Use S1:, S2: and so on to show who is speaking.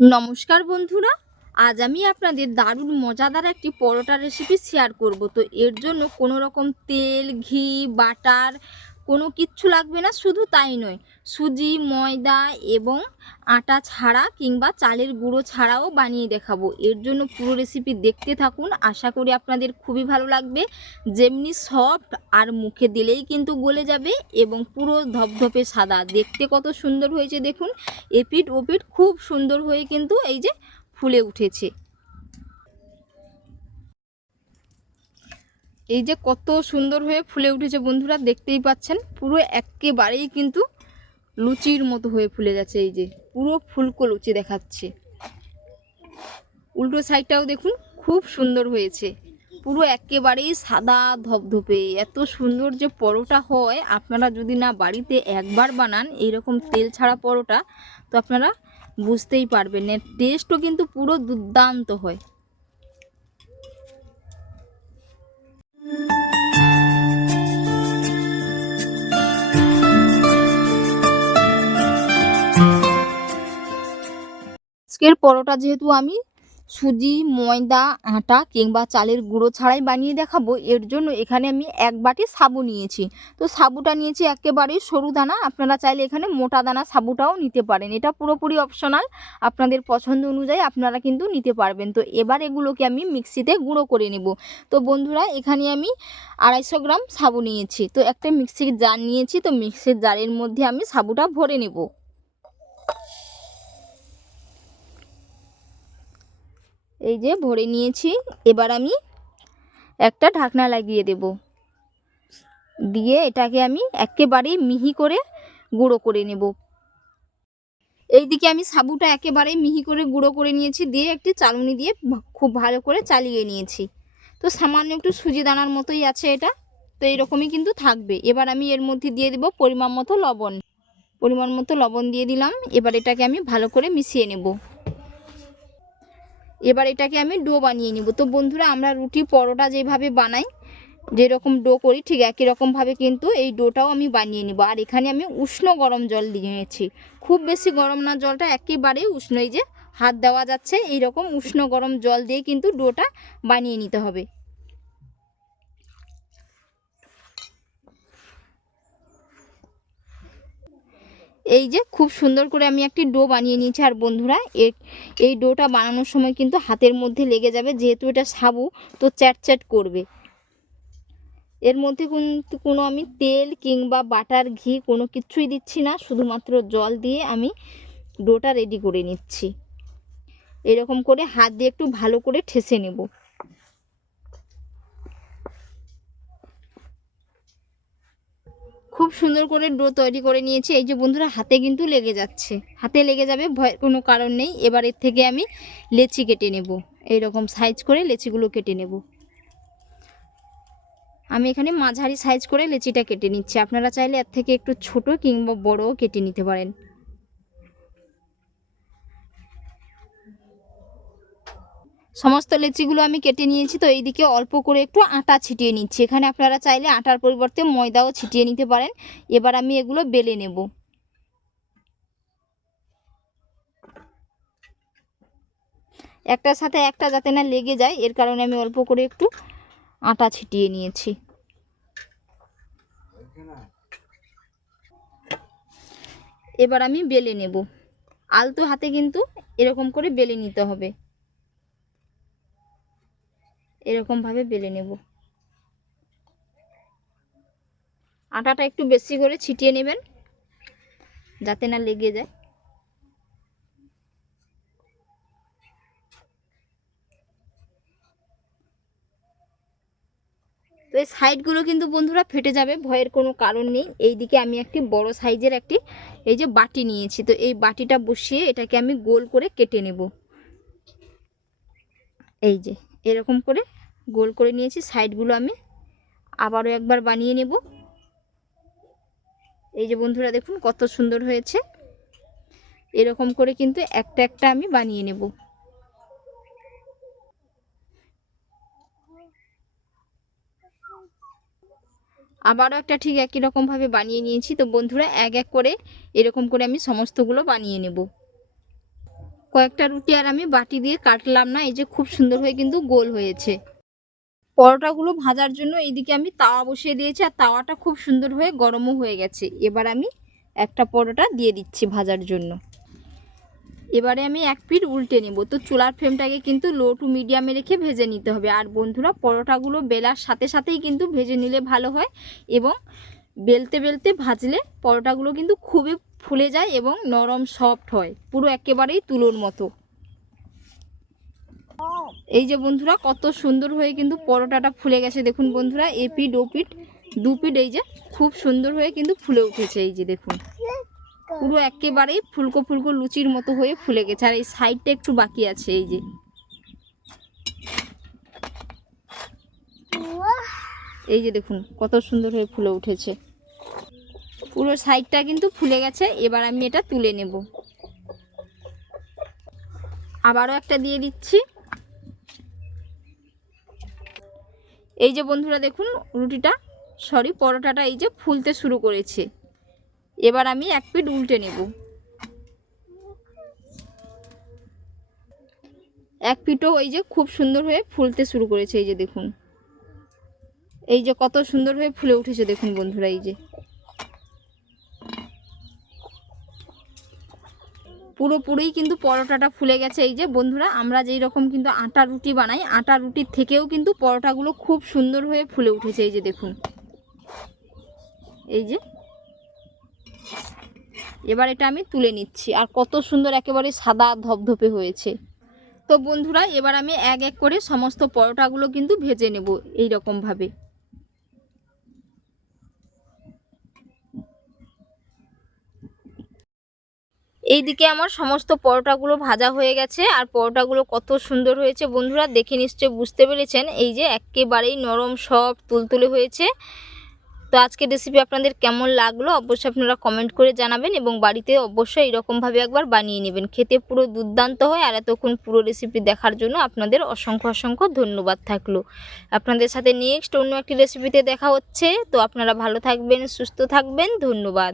S1: নমস্কার বন্ধুরা, আজ আমি আপনাদের দারুণ মজাদার একটি পরোটা রেসিপি শেয়ার করব। তো এর জন্য কোনো রকম তেল, ঘি বাটার কোনো কিচ্ছু লাগবে না, শুধু তাই নয়। সুজি, ময়দা এবং আটা ছাড়া কিংবা চালের গুঁড়ো ছাড়াও বানিয়ে দেখাবো। এর জন্য পুরো রেসিপি দেখতে থাকুন। আশা করি আপনাদের খুবই ভালো লাগবে। যেমনি সফট আর মুখে দিলেই কিন্তু গলে যাবে এবং পুরো ধপধপে সাদা। দেখতে কত সুন্দর হয়েছে দেখুন। এপিট ওপিট খুব সুন্দর হয়ে কিন্তু এই যে ফুলে উঠেছে। এই যে কত সুন্দর হয়ে ফুলে উঠেছে বন্ধুরা, দেখতেই পাচ্ছেন? পুরো একেবারেই কিন্তু লুচির মতো হয়ে ফুলে যাচ্ছে এই যে, পুরো ফুলকো লুচি দেখাচ্ছে। উল্টো সাইডটাও দেখুন, খুব সুন্দর হয়েছে। পুরো একেবারেই সাদা ধপধপে এত সুন্দর যে পরোটা হয়। আপনারা যদি না বাড়িতে একবার বানান, এইরকম তেল ছাড়া পরোটা, তো আপনারা বুঝতেই পারবেন। এর টেস্টও কিন্তু পুরো দুর্দান্ত হয়। আজকের পরোটা যেহেতু আমি সুজি, ময়দা, আটা কিংবা চালের গুঁড়ো ছাড়াই বানিয়ে দেখাবো। এর জন্য এখানে আমি এক বাটি সাবু নিয়েছি। তো সাবুটা নিয়েছি একেবারেই সরু দানা। আপনারা চাইলে এখানে মোটা দানা সাবুটাও নিতে পারেন। এটা পুরোপুরি অপশনাল আপনাদের পছন্দ অনুযায়ী আপনারা কিন্তু নিতে পারবেন। তো এবার এগুলোকে আমি মিক্সিতে গুঁড়ো করে নেব। তো বন্ধুরা, এখানে আমি আড়াইশো গ্রাম সাবু নিয়েছি। তো একটা মিক্সির জার নিয়েছি। তো মিক্সির জারের মধ্যে আমি সাবুটা ভরে নেব। এই যে ভরে নিয়েছি, এবার আমি একটা ঢাকনা লাগিয়ে দেব। দিয়ে এটাকে আমি একেবারেই মিহি করে গুঁড়ো করে নেব। এইদিকে আমি সাবুটা একেবারেই মিহি করে গুঁড়ো করে নিয়েছি, দিয়ে একটি চালুনি দিয়ে খুব ভালো করে চালিয়ে নিয়েছি। তো সামান্য একটু সুজি দানার মতোই আছে এটা, তো এরকমই কিন্তু থাকবে। এবার আমি এর মধ্যে দিয়ে দেব পরিমাণ মতো লবণ। পরিমাণ মতো লবণ দিয়ে দিলাম, এবার এটাকে আমি ভালো করে মিশিয়ে নেব। এবার এটাকে আমি ডো বানিয়ে নিব। তো বন্ধুরা, আমরা রুটি পরোটা যেভাবে বানাই, যেরকম ডো করি, ঠিক একই রকমভাবে কিন্তু এই ডোটাও আমি বানিয়ে নিব। আর এখানে আমি উষ্ণ গরম জল নিয়েছি। খুব বেশি গরম না, জলটা একেবারেই উষ্ণই যে হাত দেওয়া যাচ্ছে এই রকম উষ্ণ গরম জল দিয়ে কিন্তু ডোটা বানিয়ে নিতে হবে। এই যে খুব সুন্দর করে আমি একটি ডো বানিয়ে নিয়েছি। আর বন্ধুরা এই ডোটা বানানোর সময় কিন্তু হাতের মধ্যে লেগে যাবে, যেহেতু এটা সাবু, তো চ্যাট চ্যাট করবে। এর মধ্যে কিন্তু কোনো আমি তেল কিংবা বাটার, ঘি কোনো কিছুই দিচ্ছি না, শুধুমাত্র জল দিয়ে আমি ডোটা রেডি করে নিচ্ছি। এরকম করে হাত দিয়ে একটু ভালো করে ঠেসে নেব। খুব সুন্দর করে ডো তৈরি করে নিয়েছি। এই যে বন্ধুরা, হাতে কিন্তু লেগে যাচ্ছে। হাতে লেগে যাবে, ভয়ের কোনো কারণ নেই। এবার এর থেকে আমি লেচি কেটে নেব। এইরকম সাইজ করে লেচিগুলো কেটে নেব। আমি এখানে মাঝারি সাইজ করে লেচিটা কেটে নিচ্ছি। আপনারা চাইলে এর থেকে একটু ছোট কিংবা বড়ও কেটে নিতে পারেন। সমস্ত লেচিগুলো আমি কেটে নিয়েছি, তো এইদিকে অল্প করে একটু আটা ছিটিয়ে নিচ্ছি। এখানে আপনারা চাইলে আটার পরিবর্তে ময়দাও ছিটিয়ে নিতে পারেন। এবার আমি এগুলো বেলে নেব। একটার সাথে একটা যাতে না লেগে যায়, এর কারণে আমি অল্প করে একটু আটা ছিটিয়ে নিয়েছি। এবার আমি বেলে নেব। আলতো হাতে কিন্তু এরকম করে বেলে নিতে হবে। এরকমভাবে বেলে নেব। আটাটা একটু বেশি করে ছিটিয়ে নেবেন, যাতে না লেগে যায়। তো এই সাইডগুলো কিন্তু বন্ধুরা ফেটে যাবে, ভয়ের কোনো কারণ নেই। এই দিকে আমি একটি বড় সাইজের একটি, এই যে বাটি নিয়েছি। তো এই বাটিটা বসিয়ে এটাকে আমি গোল করে কেটে নেব। এই যে, এরকম করে গোল করে নিয়েছি, সাইডগুলো আমি আবারও একবার বানিয়ে নেব। এই যে বন্ধুরা দেখুন কত সুন্দর হয়েছে। এরকম করে কিন্তু একটা একটা আমি বানিয়ে নেব। আবারও একটা ঠিক একই রকমভাবে বানিয়ে নিয়েছি। তো বন্ধুরা এক এক করে এরকম করে আমি সমস্তগুলো বানিয়ে নেব। কয়েকটা রুটি আর আমি বাটি দিয়ে কাটলাম না, এই যে খুব সুন্দর হয়ে কিন্তু গোল হয়েছে। পরোটাগুলো ভাজার জন্য এইদিকে আমি তাওয়া বসিয়ে দিয়েছি, আর তাওয়াটা খুব সুন্দর হয়ে গরমও হয়ে গেছে। এবার আমি একটা পরোটা দিয়ে দিচ্ছি ভাজার জন্য। এবারে আমি এক পিঠ উল্টে নেব। তো চুলার ফ্লেমটাকে কিন্তু লো টু মিডিয়ামে রেখে ভেজে নিতে হবে। আর বন্ধুরা, পরোটাগুলো বেলার সাথে সাথেই কিন্তু ভেজে নিলে ভালো হয় এবং বেলতে বেলতে ভাজলে পরোটাগুলো কিন্তু খুবই ফুলে যায় এবং নরম সফট হয়। পুরো একেবারেই তুলোর মতো। এই যে বন্ধুরা, কত সুন্দর হয়ে কিন্তু পরোটাটা ফুলে গেছে। দেখুন বন্ধুরা এপিড দু পিঠ এই যে খুব সুন্দর হয়ে কিন্তু ফুলে উঠেছে এই যে দেখুন। পুরো একেবারেই ফুলকো ফুলকো লুচির মতো হয়ে ফুলে গেছে, আর এই সাইডটা একটু বাকি আছে এই যে। এই যে দেখুন, কত সুন্দর হয়ে ফুলে উঠেছে। পুরো সাইডটা কিন্তু ফুলে গেছে, এবার আমি এটা তুলে নেব। আবারও একটা দিয়ে দিচ্ছি। এই যে বন্ধুরা দেখুন, রুটিটা সরি পরোটাটা এই যে ফুলতে শুরু করেছে। এবার আমি এক পিট উল্টে নেব। এক পিঠও এই যে খুব সুন্দর হয়ে ফুলতে শুরু করেছে, এই যে দেখুন। এই যে কত সুন্দর হয়ে ফুলে উঠেছে দেখুন বন্ধুরা, এই যে। পুরোপুরি কিন্তু পরোটাটা ফুলে গেছে। এই যে বন্ধুরা, আমরা যেই রকম কিন্তু আটা রুটি বানাই, আটা রুটির থেকেও কিন্তু পরোটাগুলো খুব সুন্দর হয়ে ফুলে উঠেছে। এই যে দেখুন। এই যে। এবার এটা আমি তুলে নিচ্ছি। আর কত সুন্দর একেবারে সাদা ধপধপে হয়েছে। তো বন্ধুরা, এবার আমি এক এক করে সমস্ত পরোটাগুলো কিন্তু ভেজে নেব এই এইদিকে আমার সমস্ত পরোটাগুলো ভাজা হয়ে গেছে আর পরোটাগুলো কত সুন্দর হয়েছে বন্ধুরা, দেখে নিশ্চয়ই বুঝতে পেরেছেন। এই যে একেবারেই নরম সব তুলতুলে হয়েছে। তো আজকে রেসিপি আপনাদের কেমন লাগল অবশ্যই আপনারা কমেন্ট করে জানাবেন এবং বাড়িতে অবশ্যই এরকমভাবে একবার বানিয়ে নেবেন। খেতে পুরো দুর্দান্ত হয় আর এতক্ষণ পুরো রেসিপি দেখার জন্য আপনাদের অসংখ্য অসংখ্য ধন্যবাদ থাকল। আপনাদের সাথে নেক্সট অন্য একটি রেসিপিতে দেখা হচ্ছে। তো আপনারা ভালো থাকবেন, সুস্থ থাকবেন। ধন্যবাদ।